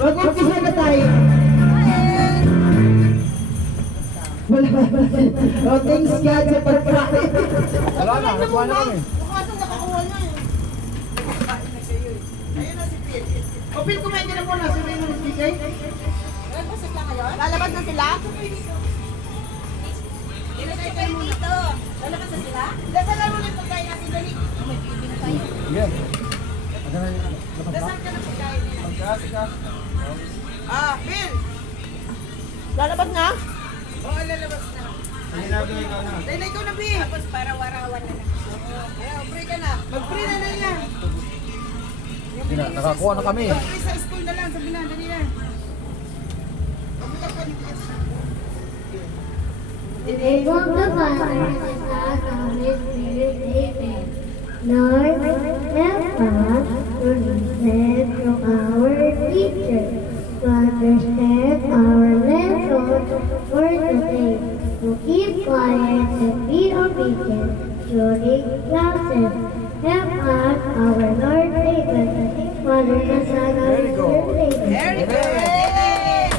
Mag-umpisa na tayo. Wala. Oh, thanks God sa pagkain. Wala na, nagkuha na kami. Kaso nakakuha na eh. Ayun na si Phil. O Phil, kumain ka na muna. Sabihin mo si PJ. Lalabas na sila? Ilagay kayo dito. Lalabas na sila? Dasalan mo na yung pagkain natin. Dali. May baby na tayo. Sige. Dasal ka na pagkain nila. Ah, Phil! Lalabas na? Oo, lalabas na. Dahil ikaw na, Phil. Tapos para warawan na lang. Ayan, pray ka na. Mag-pray na lang yan. Nakakuha na kami. Pray sa school na lang. Sabi na, dali na. In the name of the Father, and the Son, and the Holy Spirit, amen. Lord, help us to listen to our teacher, to understand our lesson for today, to keep quiet and be obedient during classes. Help us, our Lord, amen. Father, the Son, and the Holy Spirit, amen. Very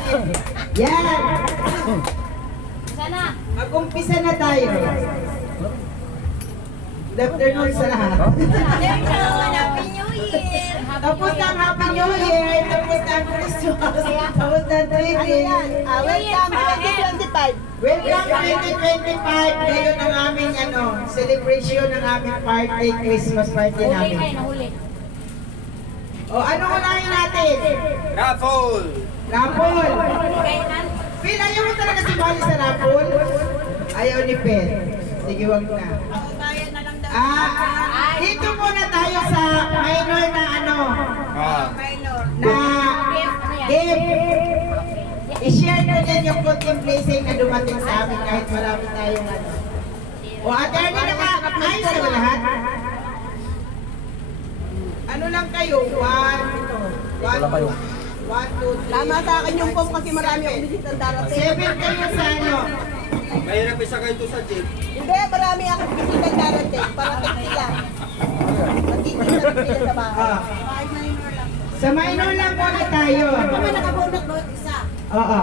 good! Yan! Sana! Mag-umpisa na tayo. Good afternoon sa lahat. Happy New Year! Tapos na ang Happy New Year, tapos na ang Christmas, tapos na ang training. Welcome 2025! Welcome 2025! Ngayon ang aming celebration ng aming party, Christmas party namin. O, ano unahin natin? Raffle! Raffle! Phil, ayaw mo talaga sumali sa raffle? Ayaw ni Phil. Sige, wag na. Dito muna tayo sa minor na na gift. I-share nyo din yung kunting blessing na dumating sa amin kahit marami tayong O, attorney na ayos na ba lahat? Ano lang kayo? Wala kayo. 1, 2, 3. Tama sa akin yung pom kasi marami akong bisitang darating. 7 kayo sa Mahirap isa kayo ito sa jeep. Hindi, marami akong bisitang darating. Parating sila. Magkikita rin sila sa bahay. Sa minor lang muna tayo. Kami nakabunot mo isa. Oo.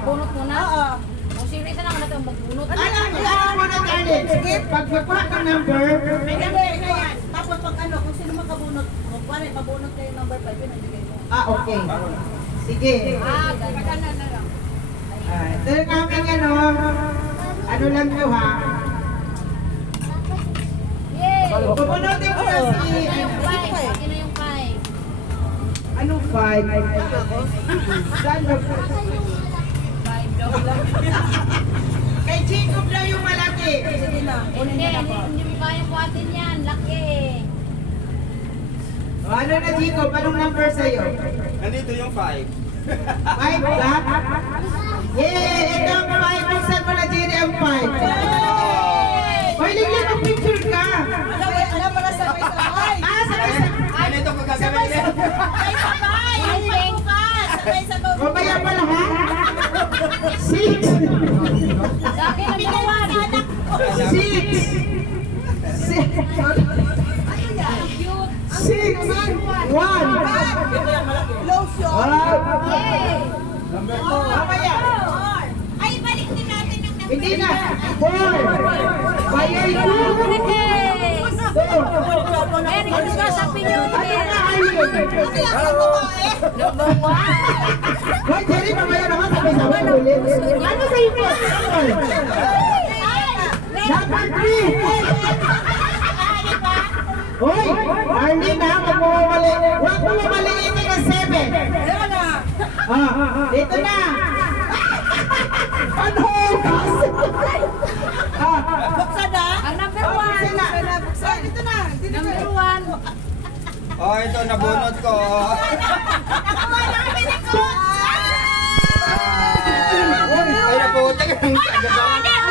Bubunot muna? Oo. Kung serious na naman natin magbunot. Ano muna tayo? Sige, pag magkuha ng number. May number na yan. Tapos pag kung sino makabunot, pabunot na yung number 5, yun ang bigay mo. Okay. Sige. Pagkanan na lang. Ito yung aming ano lang nyo ha. Yay! Pupunutin ko na si... Akin na yung 5. Anong 5? Saan ba? 5 daw lang. Kay Jacob daw yung malaki. Hindi mo kaya kuhatin yan. Laki. Ano na Jacob? Anong number sa'yo? Nandito yung 5. 5 ba? Yay! Ito ang 5. Buksan mo na Jerry ang 5. Hoy, ligyan ang picture ka. Ano para sabay-sabay? Sabay-sabay. Ano ito pagkagabi niya? Sabay-sabay! Yung pagbukas! Sabay-sabay! Mamaya pa lahat. 6. Sa akin ang dalawan. 6. 1. Lotion! Yay! Mamaya. Ay, balik din natin yung number. Hindi na. 4. Bayay 2. Merry Christmas, Happy New Year! Kasi ako babae. Number 1. Hoy, Jerry, mamaya naman sabay-sabay ulit. Ano sa inyo? Number 3. Hoy, Arlene ha, huwag mo mamali. Huwag mo mamaliitin ang 7. Dito na. Ano? Buksan na? Ang number 1. Buksan. Dito na. Number 1. Oh, ito, nabunot ko. Nakakuha na kami ni Coach! Ay, naputi ka. Ay, grabe ah.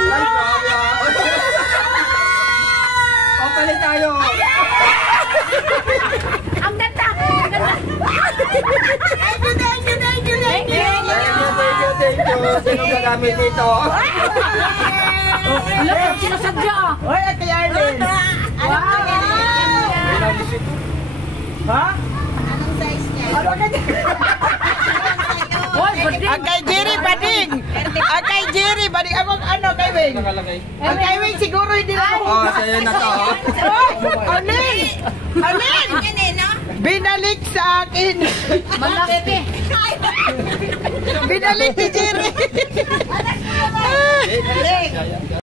O, palit tayo. Ang ganda! Ang ganda! Thank you! Thank you! Thank you. Sino gagamit dito? Look, sinasadya ah! Hoy, Ate Arlene. Ha? Anong size niya? Ano ka balik ako ano kay Wing. Nakalagay. Ang kay Wing siguro hindi na ako. Oh, sa'yo na to. Alin! Alin! Binalik sa akin. Malaki. Binalik ni Jerry. Eh,